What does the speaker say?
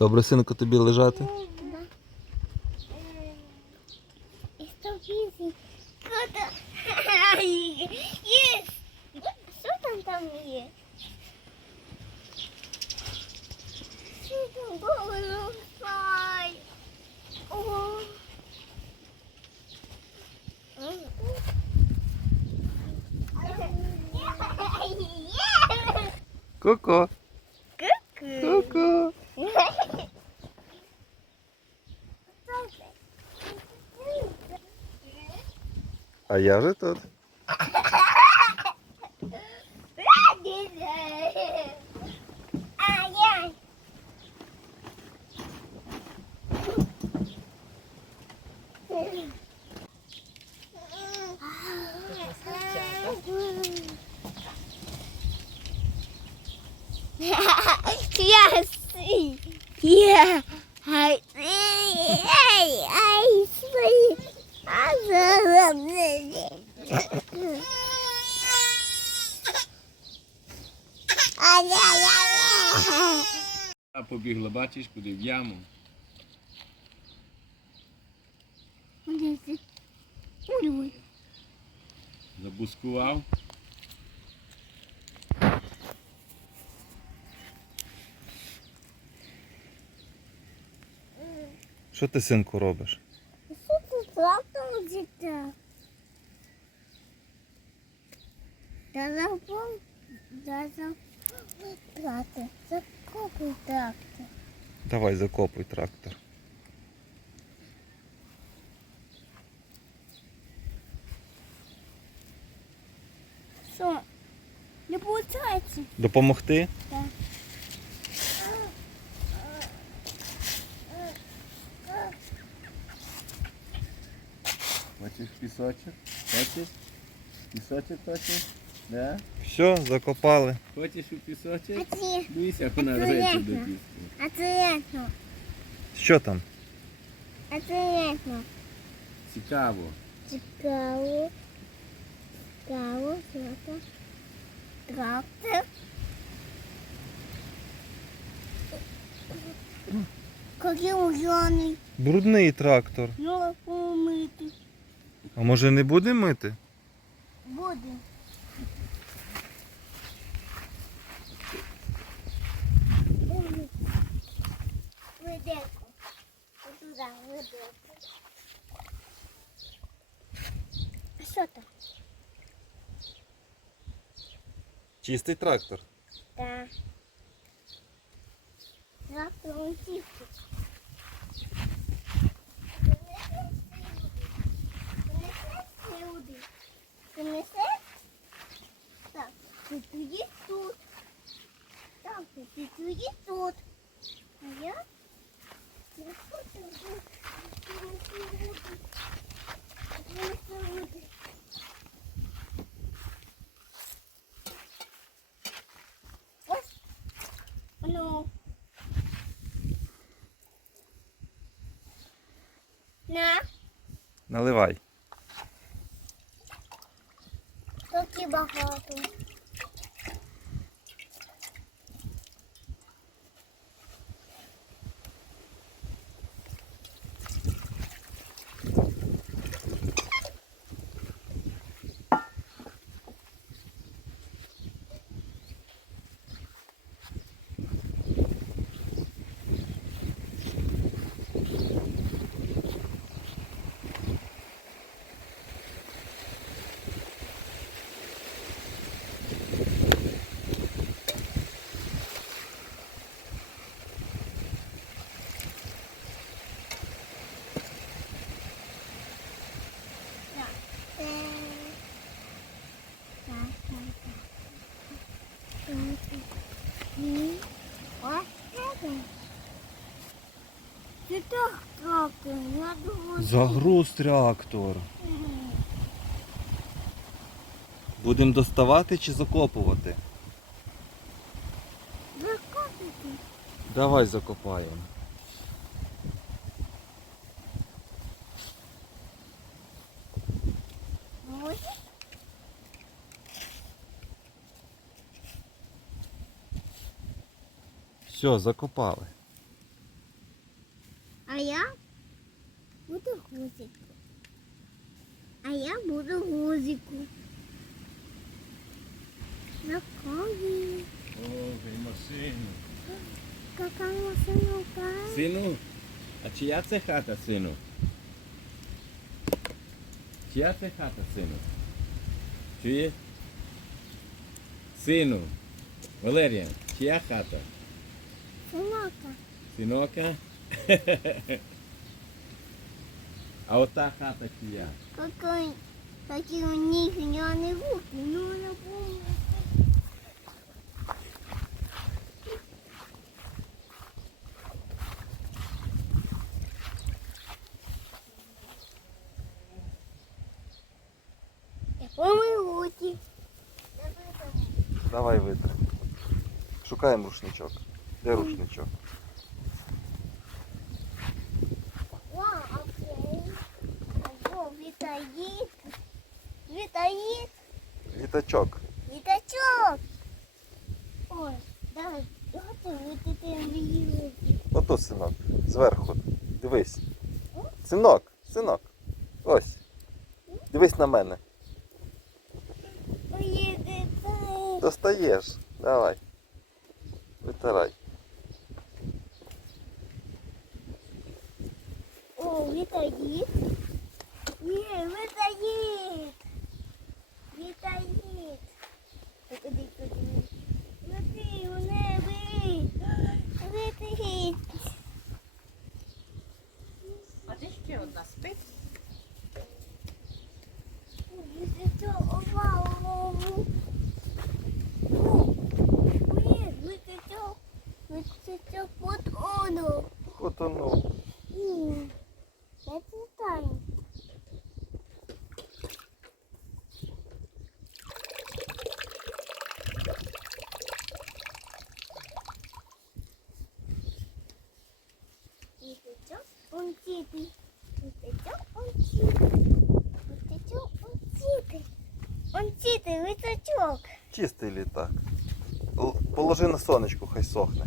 Добре, синку, тобі лежати? Кто-то... Есть! Что там там. Ку-ку. А я вже тут. Yes. Yeah. А побігла, бачиш, куди в яму. Забускував. Що ти, синку, робиш? Що це трактор дітя? Да забув, да забув трактор. Купив трактор. Давай закопуй трактор. Що? Не получається? Допомогти? Так. Бачиш пісочок? Хочеш? Пісочок хочеш? Да? Все, закопали. Хочеш у пісочок? А це, Боїся, як вона Це рветься до піску. а це ясно. Що там? А це ясно. Цікаво. Цікаво. Цікаво, це? Трактор. Какий ужаний. Брудний трактор. Ну, помити. А може не буде мити? Буде. Видеко. Туди, видеко. А що там? Чистий трактор. Так. Завтра он чистить. Принесеш люди? Принесеш? Так, ти тоді тут. Так, ти тоді тут. А я? Я хочу тут. Принесу люди. Принесу люди. Ось. Ну. На, Наливай. трохи багато. Так трохи, я думаю. Загруз трактор. Будемо доставати чи закопувати? Закопити. Давай закопаємо. Все, закопали. А я буду гузику. А я буду гузику. Какая? Ой, машину. Какая машинка? Сину, а чия це хата, сину? Чия це хата, сину? Чує? Сину, Валерія, чия хата? Синока. Синока? А ота хата чия? Какой, какие у них зеленые руки. Ну, напомню. Помой руки. Давай витри. Шукаємо рушничок. Де рушничок? Ого, вітаїт. Вітаїт. Літачок. Літачок. Ой, дайте витити мені. Ото синок. Зверху. Дивись. Синок, синок. Ось. Дивись на мене. Достаєш. Давай. Витирай. О, вітаїт. Ні, вітаїт. Вітаїт. Куди, куди? Лети у небі. Вітаїт. А де ще одна спить? Вітачок, он ціпий. Вітачок, он ціпий. Вітачок, он ціпий. Он ціпий, вітачок. Чистий літак. Положи на сонечку, хай сохне.